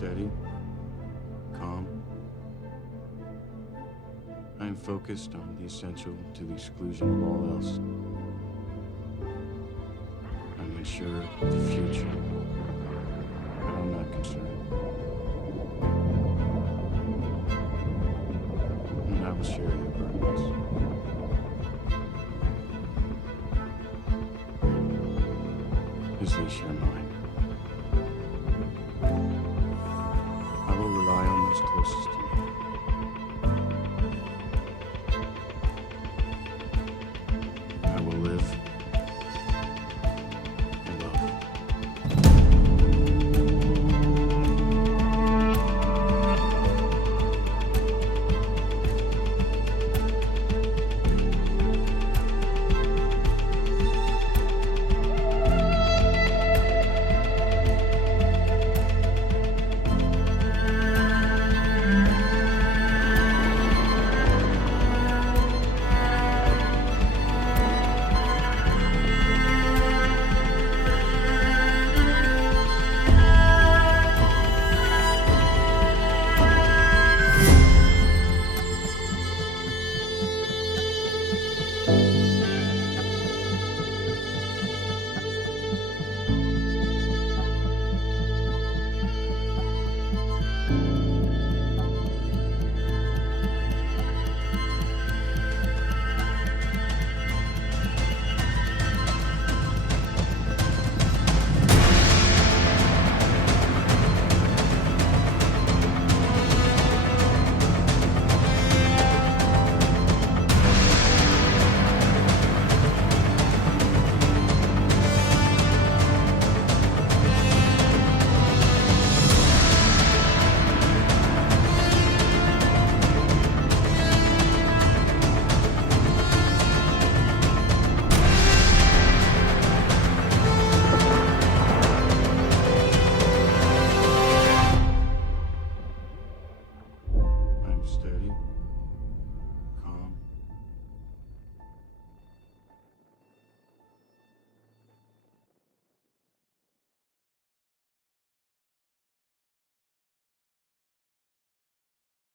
steady, calm. I am focused on the essential to the exclusion of all else. I'm unsure of the future, but I'm not concerned. And I will share your burdens. As they share mine.